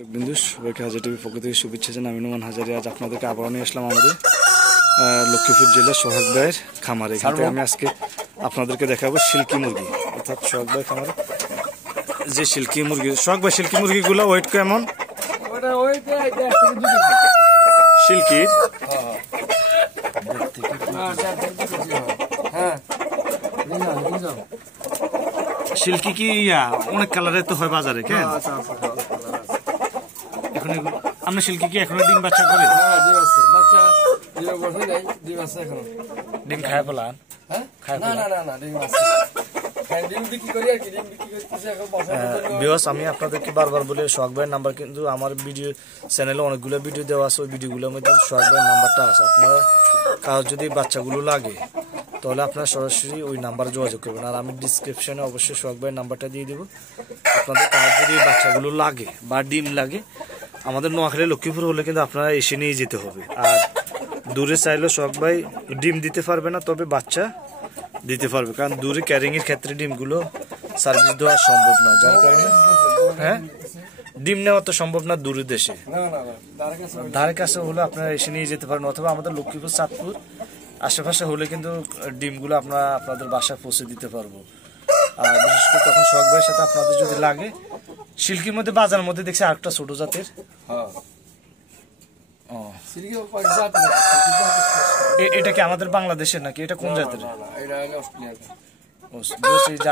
বিন্দু সবাইকে হাজার টিভির পক্ষ থেকে শুভেচ্ছা জানাই। আমি নোমান হাজারি আজ আপনাদেরকে আবারও নিয়ে আসলাম আমাদের লক্ষ্মীপুর জেলার সোহাগ ভাইয়ের খামারে। এখান থেকে আমি আজকে আপনাদেরকে দেখাবো সিল্কি মুরগি, অর্থাৎ সোহাগ ভাই খামারে যে সিল্কি মুরগি। সোহাগ ভাই, সিল্কি মুরগিগুলো ওয়েট কেমন? সিল্কির সিল্কি কি অনেক কালারের তো হয় বাজারে, কেন এখন আপনার সিল্কি কি এখনো ডিম বাচ্চা করে? ডিম খায় ফেলান? আমি আপনাদেরকে বারবার বলে সোহাগ ভাইয়ের নাম্বার, কিন্তু আমার ভিডিও চ্যানেলে অনেকগুলো ভিডিও দেওয়া আছে, ওই ভিডিওগুলোর মধ্যে সোহাগ ভাইয়ের নাম্বারটা আছে। আপনারা কারো যদি বাচ্চাগুলো লাগে তাহলে আপনারা সরাসরি ওই নাম্বারে যোগাযোগ করবেন, আর আমি ডিসক্রিপশনে অবশ্যই সোহাগ ভাইয়ের নাম্বারটা দিয়ে দেবো। আপনাদের কারো যদি বাচ্চাগুলো লাগে বা ডিম লাগে, আমাদের নোয়াখালী লক্ষ্মীপুর হলে কিন্তু আপনারা এসে নিয়ে যেতে হবে। আর দূরে চাইলেও সোহাগ ভাই ডিম দিতে পারবে না, তবে বাচ্চা দিতে পারবে, কারণ দূরে ক্যারিংয়ের ক্ষেত্রে ডিমগুলো সার্ভিস দেওয়া সম্ভব না, যার কারণে ডিম নেওয়া তো সম্ভব না দূরের দেশে। ধারে কাছে হলে আপনারা এসে নিয়ে যেতে পারেন, অথবা আমাদের লক্ষ্মীপুর চাঁদপুর আশেপাশে হলে কিন্তু ডিমগুলো আপনাদের বাসায় পৌঁছে দিতে পারবো। আর বিশেষ করে তখন সোহাগ ভাইয়ের সাথে আপনাদের যদি লাগে, সিল্কির মধ্যে বাজার মধ্যে দেখছি আরেকটা ছোট জাতের, এটা কি আমাদের বাংলাদেশের নাকি? এটা কোন জাতের?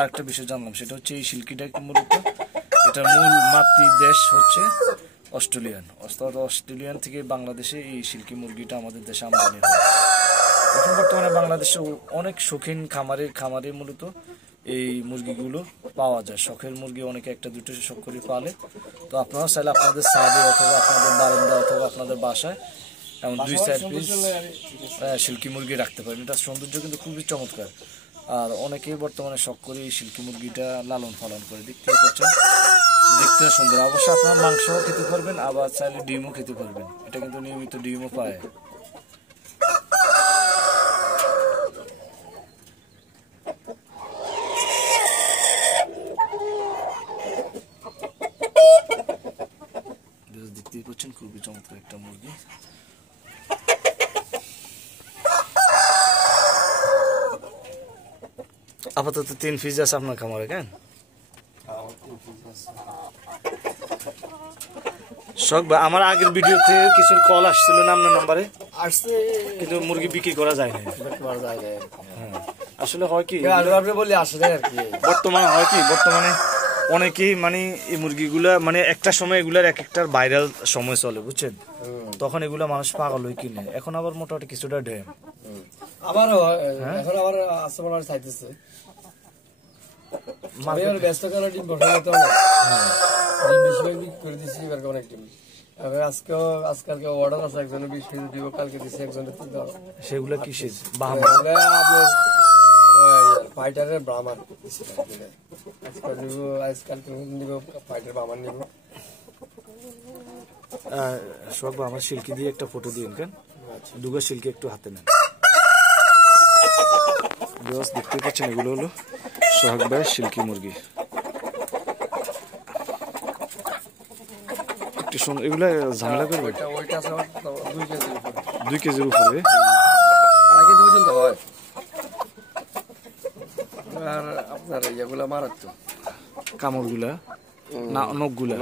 আরেকটা বিষয় জানলাম, সেটা হচ্ছে এই সিল্কিটা মূলত এটা মূল মাতৃ দেশ হচ্ছে অস্ট্রেলিয়ান, অর্থাৎ অস্ট্রেলিয়ান থেকে বাংলাদেশে এই সিল্কি মুরগিটা আমাদের দেশে আমদানি হয়। এখন বর্তমানে বাংলাদেশে অনেক শৌখিন খামারে মূলত এই মুরগিগুলো পাওয়া যায়। শখের মুরগি অনেকে একটা দুটো শখ করে পালে, তো আপনারা চাইলে আপনাদের ছাদে অথবা আপনাদের বারান্দা অথবা আপনাদের বাসায় এমন 2-4 পিস সিল্কি মুরগি রাখতে পারেন। এটার সৌন্দর্য কিন্তু খুবই চমৎকার, আর অনেকেই বর্তমানে শখ করে এই সিল্কি মুরগিটা লালন পালন করে। দেখতে সুন্দর। অবশ্যই আপনারা মাংসও খেতে পারবেন, আবার চাইলে ডিমও খেতে পারবেন। এটা কিন্তু নিয়মিত ডিমও পায়। দেখতেই পাচ্ছেন খুবই চমৎকার একটা মুরগি। আপাতত 3 পিস আছে আপনার খামারে, কেন শখ ভাই? আমার আগের ভিডিওতে কিছু কল আসছিল না আপনার নাম্বারে, কিন্তু মুরগি বিক্রি করা যায় না। আসলে হয় কি, বর্তমানে অনেকেই মানে এই মুরগিগুলা মানে একটা সময় এগুলার এক একটা ভাইরাল সময় চলে, বুঝছেন? তখন এগুলা মানুষ পাগল হয়ে কিনে। এখন আবার মোটামুটি কিছুটা ড্যাম আবারও এখন আবার আছে বলার চাইতেছে মার্কেট ব্যস্ত করে ডিম বসাতে তো ডিম বেশি বিক্রি করে দিছি এবার অনেক ডিম। আবার আজকালকে অর্ডার আছে, একজনের 20 পিস দিব, কালকে দিছি একজনের 3 দাও। সেগুলো কি শেষ বাহামা আপনার ফাইটারের ব্রাহ্মণ আজকাল নিব, ফাইটার ব্রাহ্মণ নিব। সোহাগ ভাই, আমার সিল্কি দিয়ে একটা ফটো দিন, কেন দুগা সিল্কি একটু হাতে নেন। দেখতে পাচ্ছেন এগুলো হলো সোহাগ ভাই সিল্কি মুরগি। একটু এগুলা ঝামেলা করবে, 2 কেজির উপরে, 2 কেজি পর্যন্ত হয়। আর আপনার এগুলা মারাত্মক কামড়গুলা না, নখগুলা